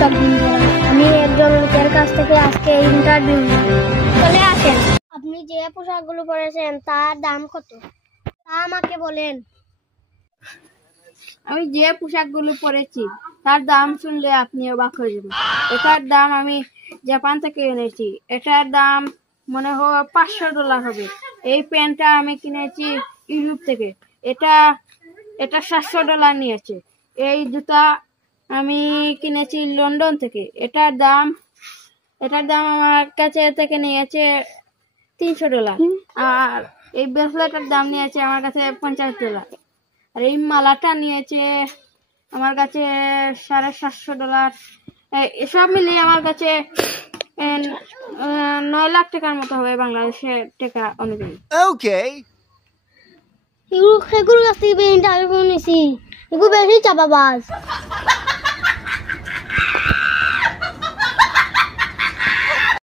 সব দিন ধরে। আমি একজন লোকের কাছ থেকে আজকে ইন্টারভিউ নেব। চলে আসেন। আপনি যে পোশাকগুলো পরেছেন তার দাম কত তা আমাকে বলেন। আমি যে পোশাকগুলো পরেছি তার দাম শুনলে আপনি অবাক হয়ে যাবেন। এটার দাম আমি জাপান থেকে এনেছি। এটার দাম মনে হয় $500 হবে। এই প্যান্টটা আমি কিনেছি ইউরোপ থেকে। এটা $700 নিয়েছে। এই জুতা আমি কিনেছি লন্ডন থেকে। এটার দাম আমার কাছে থেকে নিয়েছে $300। আর এই ব্রেসলেটের দাম নিয়েছে আমার কাছে $50। আর এই মালাটা নিয়েছে আমার কাছে $750। এসব মিলিয়ে আমার কাছে 9 লাখ টাকার মতো হবে বাংলাদেশের টাকা অনুযায়ী। সেগুলো কাছ থেকে ইন্টারভিউ নিছি, এগুলো বেশি চাপাবাজ।